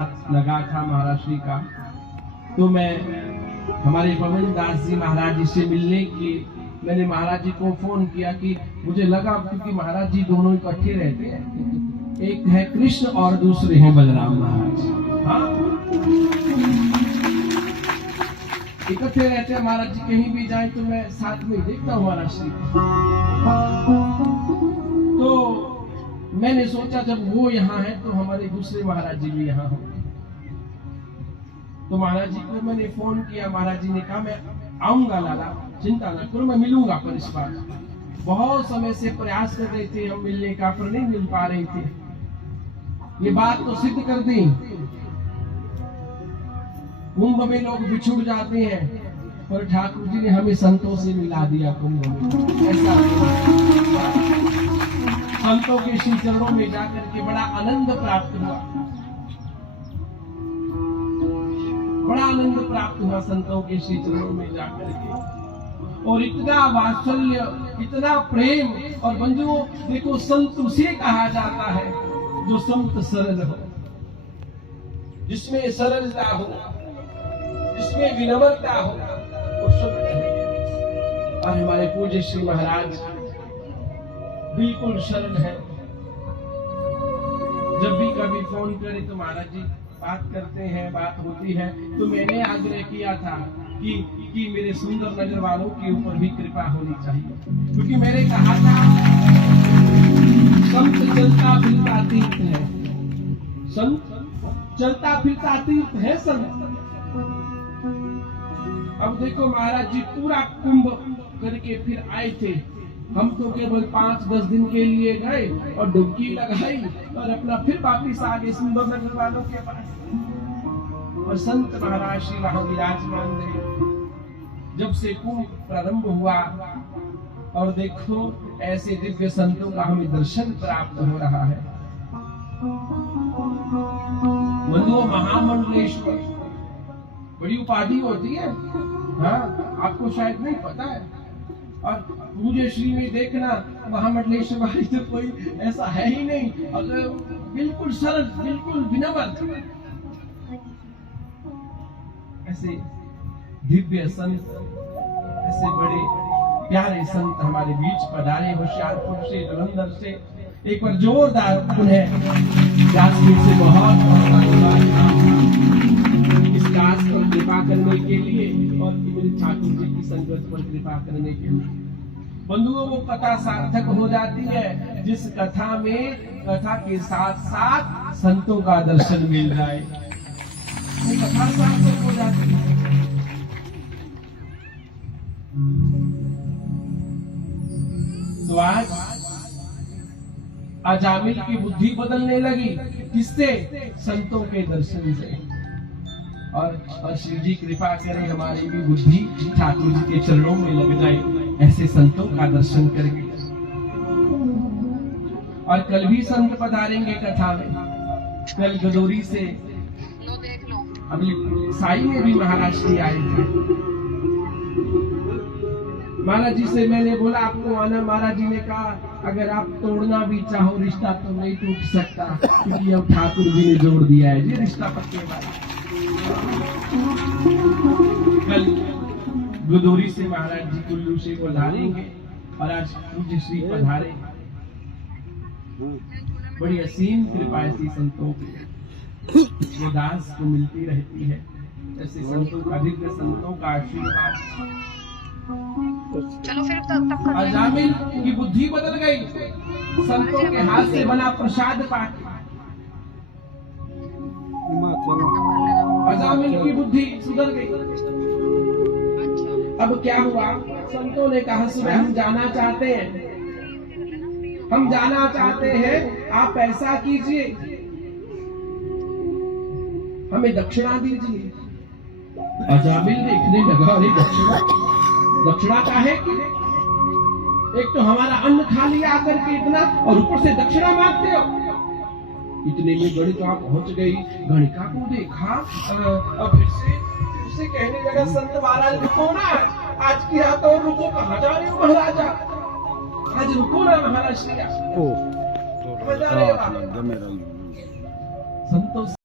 लगा था महाराज श्री का, तो मैं हमारे पवन दास जी महाराज जी से मिलने के मैंने महाराज जी को फोन किया कि मुझे लगा, क्योंकि महाराज जी दोनों इकट्ठे रहते हैं, एक है कृष्ण और दूसरे हैं बलराम महाराज। हाँ, इकट्ठे रहते हैं महाराज जी, कहीं भी जाए तो मैं साथ में देखता हूँ महाराज श्री। तो मैंने सोचा जब वो यहाँ है तो हमारे दूसरे महाराज जी भी यहाँ होंगे। तो महाराज जी को मैंने फोन किया, महाराज जी ने कहा मैं आऊंगा लाला, चिंता न करो, मैं मिलूंगा। पर इस बार बहुत समय से प्रयास कर रहे थे हम मिलने का, पर नहीं मिल पा रहे थे। ये बात तो सिद्ध कर दी, कुंभ में लोग बिछुड़ जाते हैं, पर ठाकुर जी ने हमें संतों से मिला दिया कुंभ में। ऐसा संतों के श्री चरणों में जाकर के बड़ा आनंद प्राप्त हुआ, बड़ा आनंद प्राप्त हुआ संतों के श्री चरणों में जाकर के। और इतना वात्सल्य, इतना प्रेम। और बंधुओं देखो, संत उसे कहा जाता है जो संत सरल हो, जिसमें सरलता हो, जिसमें विनम्रता हो, वो संत है। और हमारे पूज्य श्री महाराज बिल्कुल सरल है। जब भी कभी फोन करे तो महाराज जी बात करते हैं, बात होती है। तो मैंने आग्रह किया था कि मेरे सुंदर नगर वालों के ऊपर भी कृपा होनी चाहिए, क्योंकि मैंने कहा था संत चलता फिरता तीर्थ है, संत चलता फिरता तीर्थ है संत। अब देखो महाराज जी पूरा कुंभ करके फिर आए थे, हम तो केवल 5-10 दिन के लिए गए और डुबकी लगाई और अपना फिर वापिस आ गए सुंदर नगर वालों के पास। और संत महाराज श्री वहां विराजमान रहे जब से कुंभ प्रारंभ हुआ। और देखो ऐसे दिव्य संतों का हमें दर्शन प्राप्त हो रहा है। बंधुओं, महामंडलेश्वर बड़ी उपाधि होती है, हाँ, आपको शायद नहीं पता है। और पूज्य श्री में देखना, महामंडलेश्वर वाली तो कोई ऐसा है ही नहीं, अगर बिल्कुल सरल, बिल्कुल विनम्र। ऐसे दिव्य संत, ऐसे बड़े प्यारे संत हमारे बीच पधारे होशियारपुर से, जलंधर से। एक बार जोरदार उन्हें से बहुत इस काज पर कृपा करने के लिए और मेरे ठाकुर जी की संगत पर कृपा करने के लिए। बंधुओं, वो कथा सार्थक हो जाती है जिस कथा में कथा के साथ साथ संतों का दर्शन मिल जाए, वो कथा सार्थक हो जाती है। तो आज अजामिल की बुद्धि बदलने लगी, किससे? संतों के दर्शन से। और शिव जी कृपा करें हमारी भी बुद्धि ठाकुर जी के चरणों में लग जाए, ऐसे संतों का दर्शन करके। और कल भी संत पधारेंगे कथा में। कल गदोरी से अभी साई में भी महाराज जी आए थे। महाराज जी से मैंने बोला आपको आना, महाराज जी ने कहा अगर आप तोड़ना भी चाहो रिश्ता तो नहीं टूट सकता, क्योंकि अब ठाकुर जी ने जोड़ दिया है जी रिश्ता पक्के वाला। कल गुदोरी से महाराज जी कुल्लू से पधारेंगे और आज पूज्य श्री पधारे। बड़ी असीम कृपा ऐसी संतों की जो दास को मिलती रहती है। ऐसे संतों का, दिव्य संतों का आशीर्वाद। चलो फिर तब अजामिल की बुद्धि बदल गई, संतों के हाथ से बना प्रसाद पाके अजामिल की बुद्धि सुधर गई। अब क्या हुआ? संतों ने कहा सुबह हम जाना चाहते हैं, हम जाना चाहते हैं, आप ऐसा कीजिए हमें दक्षिणा दीजिए। अजामिल देखने लगा, अरे दक्षिणा का है कि एक तो हमारा अन्न खा लिया आकर के इतना, और ऊपर से दक्षिणा मांगते हो। इतने में गणिका पहुंच गई, गणिका को देखा और फिर से कहने लगा संत महाराज रुको ना, आज की रात और रुको, कहाँ जा रहे हो महाराजा, आज रुको ना महाराज श्री, कहाँ जा रहे हो? संतों